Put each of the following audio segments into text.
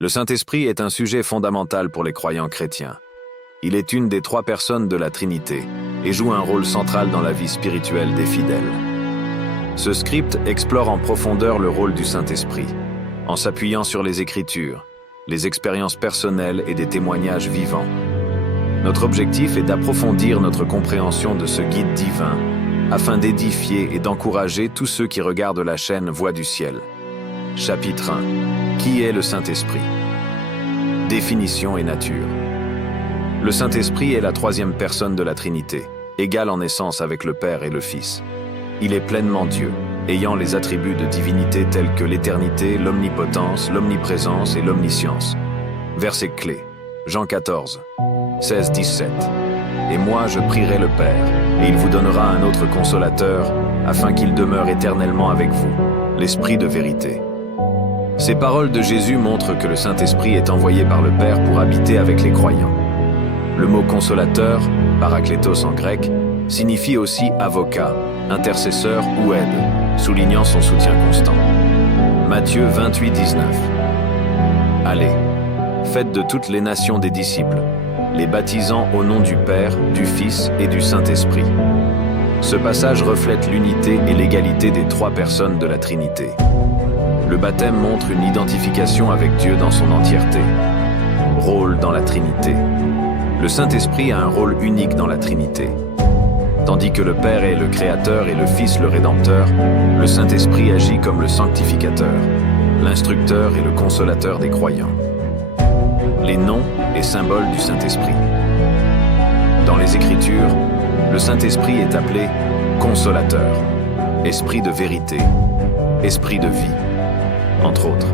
Le Saint-Esprit est un sujet fondamental pour les croyants chrétiens. Il est une des trois personnes de la Trinité et joue un rôle central dans la vie spirituelle des fidèles. Ce script explore en profondeur le rôle du Saint-Esprit, en s'appuyant sur les Écritures, les expériences personnelles et des témoignages vivants. Notre objectif est d'approfondir notre compréhension de ce guide divin, afin d'édifier et d'encourager tous ceux qui regardent la chaîne Voix du ciel. Chapitre 1. Qui est le Saint-Esprit? Définition et nature. Le Saint-Esprit est la troisième personne de la Trinité, égale en essence avec le Père et le Fils. Il est pleinement Dieu, ayant les attributs de divinité tels que l'éternité, l'omnipotence, l'omniprésence et l'omniscience. Verset clé, Jean 14, 16-17. Et moi je prierai le Père, et il vous donnera un autre consolateur, afin qu'il demeure éternellement avec vous, l'Esprit de vérité. Ces paroles de Jésus montrent que le Saint-Esprit est envoyé par le Père pour habiter avec les croyants. Le mot consolateur, paraklétos en grec, signifie aussi avocat, intercesseur ou aide, soulignant son soutien constant. Matthieu 28, 19. Allez, faites de toutes les nations des disciples, les baptisant au nom du Père, du Fils et du Saint-Esprit. Ce passage reflète l'unité et l'égalité des trois personnes de la Trinité. Le baptême montre une identification avec Dieu dans son entièreté. Rôle dans la Trinité. Le Saint-Esprit a un rôle unique dans la Trinité. Tandis que le Père est le Créateur et le Fils le Rédempteur, le Saint-Esprit agit comme le sanctificateur, l'instructeur et le consolateur des croyants. Les noms et symboles du Saint-Esprit. Dans les Écritures, le Saint-Esprit est appelé consolateur, esprit de vérité, esprit de vie, entre autres.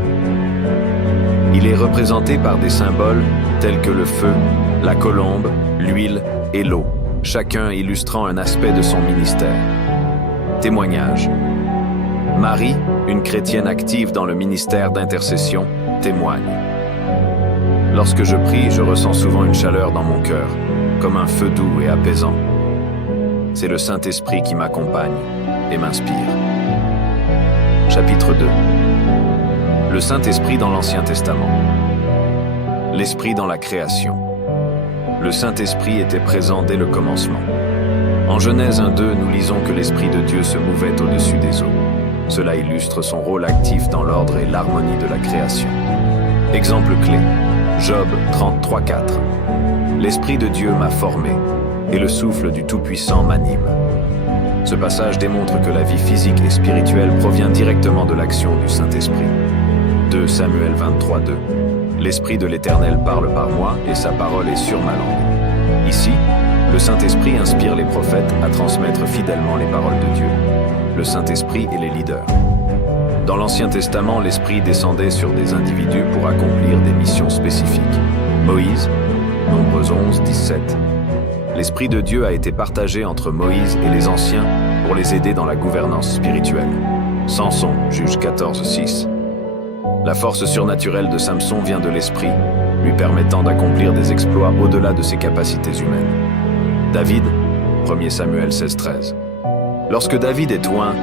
Il est représenté par des symboles tels que le feu, la colombe, l'huile et l'eau, chacun illustrant un aspect de son ministère. Témoignage. Marie, une chrétienne active dans le ministère d'intercession, témoigne. Lorsque je prie, je ressens souvent une chaleur dans mon cœur, comme un feu doux et apaisant. C'est le Saint-Esprit qui m'accompagne et m'inspire. Chapitre 2. Le Saint-Esprit dans l'Ancien Testament. L'Esprit dans la création. Le Saint-Esprit était présent dès le commencement. En Genèse 1:2, nous lisons que l'Esprit de Dieu se mouvait au-dessus des eaux. Cela illustre son rôle actif dans l'ordre et l'harmonie de la création. Exemple clé. Job 33:4. L'Esprit de Dieu m'a formé, et le souffle du Tout-Puissant m'anime. Ce passage démontre que la vie physique et spirituelle provient directement de l'action du Saint-Esprit. 2 Samuel 23:2. L'Esprit de l'Éternel parle par moi, et sa parole est sur ma langue. Ici, le Saint-Esprit inspire les prophètes à transmettre fidèlement les paroles de Dieu. Le Saint-Esprit est les leaders. Dans l'Ancien Testament, l'Esprit descendait sur des individus pour accomplir des missions spécifiques. Moïse, Nombre 11, 17. L'Esprit de Dieu a été partagé entre Moïse et les anciens pour les aider dans la gouvernance spirituelle. Samson, Juge 14, 6. La force surnaturelle de Samson vient de l'Esprit, lui permettant d'accomplir des exploits au-delà de ses capacités humaines. David, 1 Samuel 16, 13. Lorsque David est oint,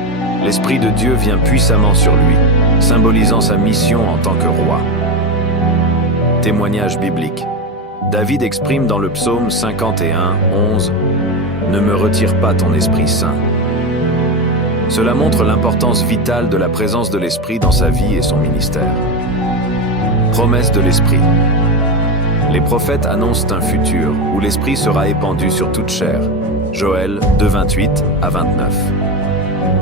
l'Esprit de Dieu vient puissamment sur lui, symbolisant sa mission en tant que roi. Témoignage biblique. David exprime dans le psaume 51, 11 « Ne me retire pas ton Esprit Saint ». Cela montre l'importance vitale de la présence de l'Esprit dans sa vie et son ministère. Promesse de l'Esprit. Les prophètes annoncent un futur où l'Esprit sera épandu sur toute chair. Joël 2, 28 à 29.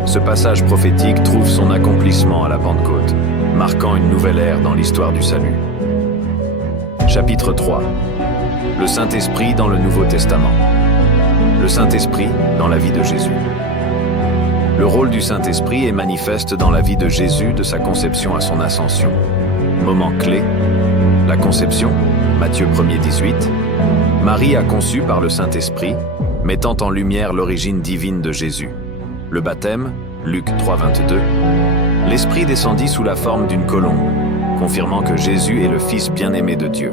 Ce passage prophétique trouve son accomplissement à la Pentecôte, marquant une nouvelle ère dans l'histoire du salut. Chapitre 3. Le Saint-Esprit dans le Nouveau Testament. Le Saint-Esprit dans la vie de Jésus. Le rôle du Saint-Esprit est manifeste dans la vie de Jésus de sa conception à son ascension. Moment clé. La conception, Matthieu 1er 18. Marie a conçu par le Saint-Esprit, mettant en lumière l'origine divine de Jésus. Le baptême, Luc 3, 22. L'Esprit descendit sous la forme d'une colombe, confirmant que Jésus est le Fils bien-aimé de Dieu.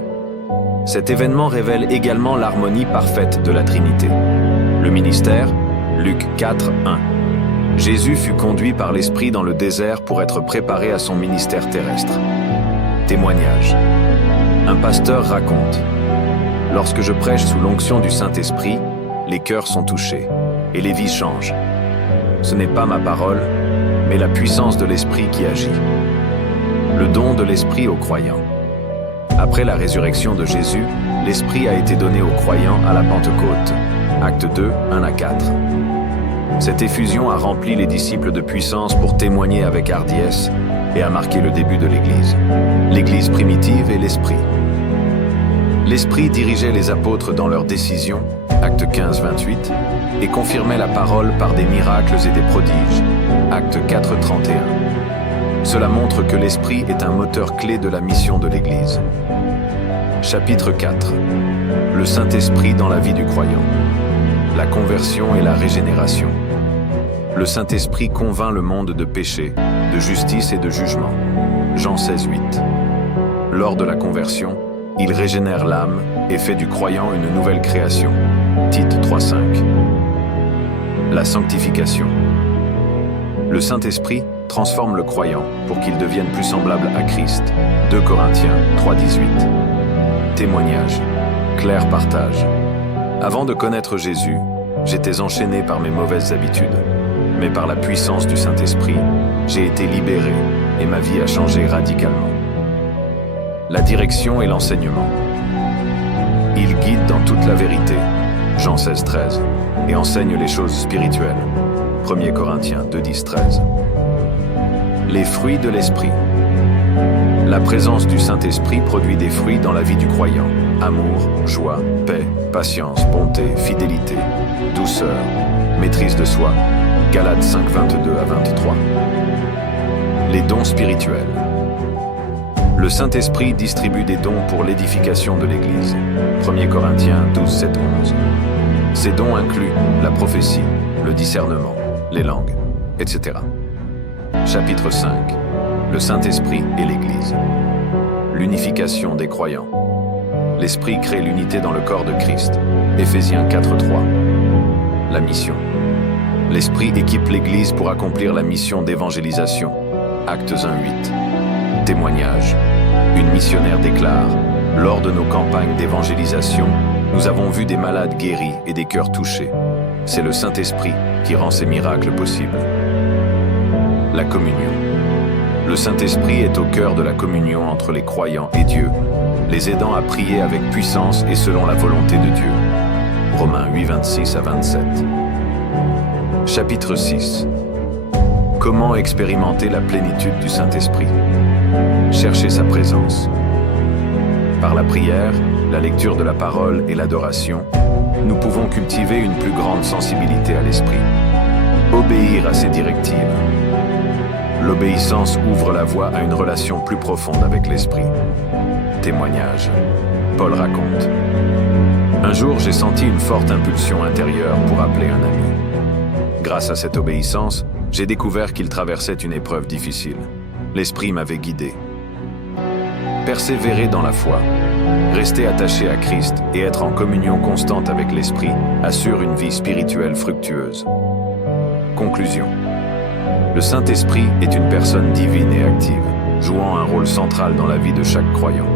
Cet événement révèle également l'harmonie parfaite de la Trinité. Le ministère, Luc 4, 1. Jésus fut conduit par l'Esprit dans le désert pour être préparé à son ministère terrestre. Témoignage. Un pasteur raconte: lorsque je prêche sous l'onction du Saint-Esprit, les cœurs sont touchés et les vies changent. Ce n'est pas ma parole, mais la puissance de l'Esprit qui agit. Le don de l'Esprit aux croyants. Après la résurrection de Jésus, l'Esprit a été donné aux croyants à la Pentecôte. Acte 2, 1-4. Cette effusion a rempli les disciples de puissance pour témoigner avec hardiesse et a marqué le début de l'Église. L'Église primitive et l'Esprit. L'Esprit dirigeait les apôtres dans leurs décisions, Acte 15, 28, et confirmait la parole par des miracles et des prodiges, Acte 4, 31. Cela montre que l'Esprit est un moteur clé de la mission de l'Église. Chapitre 4. Le Saint-Esprit dans la vie du croyant. La conversion et la régénération. Le Saint-Esprit convainc le monde de péché, de justice et de jugement. Jean 16, 8. Lors de la conversion, il régénère l'âme et fait du croyant une nouvelle création. Tite 3, 5. La sanctification. Le Saint-Esprit transforme le croyant pour qu'il devienne plus semblable à Christ. 2 Corinthiens 3, 18. Témoignage. Claire partage. Avant de connaître Jésus, j'étais enchaîné par mes mauvaises habitudes. Mais par la puissance du Saint-Esprit, j'ai été libéré et ma vie a changé radicalement. La direction et l'enseignement. Il guide dans toute la vérité, Jean 16, 13, et enseigne les choses spirituelles, 1 Corinthiens 2, 10, 13. Les fruits de l'Esprit. La présence du Saint-Esprit produit des fruits dans la vie du croyant. Amour, joie, paix, patience, bonté, fidélité, douceur, maîtrise de soi. Galates 5, 22-23. Les dons spirituels. Le Saint-Esprit distribue des dons pour l'édification de l'Église. 1 Corinthiens 12, 7, 11. Ces dons incluent la prophétie, le discernement, les langues, etc. Chapitre 5. Le Saint-Esprit et l'Église. L'unification des croyants. L'Esprit crée l'unité dans le corps de Christ. Éphésiens 4, 3. La mission. L'Esprit équipe l'Église pour accomplir la mission d'évangélisation. Actes 1, 8. Témoignage. Une missionnaire déclare: lors de nos campagnes d'évangélisation, nous avons vu des malades guéris et des cœurs touchés. C'est le Saint-Esprit qui rend ces miracles possibles. La communion. Le Saint-Esprit est au cœur de la communion entre les croyants et Dieu, les aidant à prier avec puissance et selon la volonté de Dieu. Romains 8, 26-27. Chapitre 6. Comment expérimenter la plénitude du Saint-Esprit? Chercher sa présence. Par la prière, la lecture de la parole et l'adoration, nous pouvons cultiver une plus grande sensibilité à l'Esprit. Obéir à ses directives. L'obéissance ouvre la voie à une relation plus profonde avec l'Esprit. Témoignage. Paul raconte: un jour, j'ai senti une forte impulsion intérieure pour appeler un ami. Grâce à cette obéissance, j'ai découvert qu'il traversait une épreuve difficile. L'Esprit m'avait guidé. Persévérer dans la foi, rester attaché à Christ et être en communion constante avec l'Esprit assure une vie spirituelle fructueuse. Conclusion. Le Saint-Esprit est une personne divine et active, jouant un rôle central dans la vie de chaque croyant.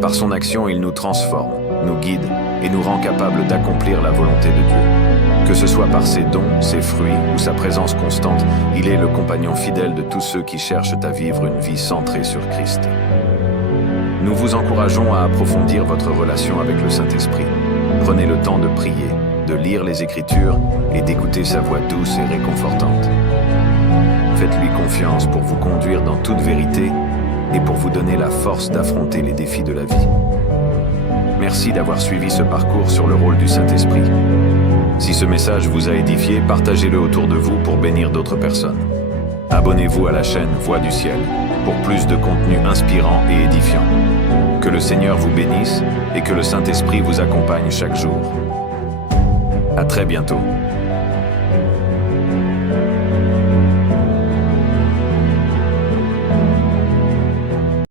Par son action, il nous transforme, nous guide et nous rend capables d'accomplir la volonté de Dieu. Que ce soit par ses dons, ses fruits ou sa présence constante, il est le compagnon fidèle de tous ceux qui cherchent à vivre une vie centrée sur Christ. Nous vous encourageons à approfondir votre relation avec le Saint-Esprit. Prenez le temps de prier, de lire les Écritures et d'écouter sa voix douce et réconfortante. Faites-lui confiance pour vous conduire dans toute vérité et pour vous donner la force d'affronter les défis de la vie. Merci d'avoir suivi ce parcours sur le rôle du Saint-Esprit. Si ce message vous a édifié, partagez-le autour de vous pour bénir d'autres personnes. Abonnez-vous à la chaîne Voix du Ciel pour plus de contenu inspirant et édifiant. Que le Seigneur vous bénisse et que le Saint-Esprit vous accompagne chaque jour. À très bientôt.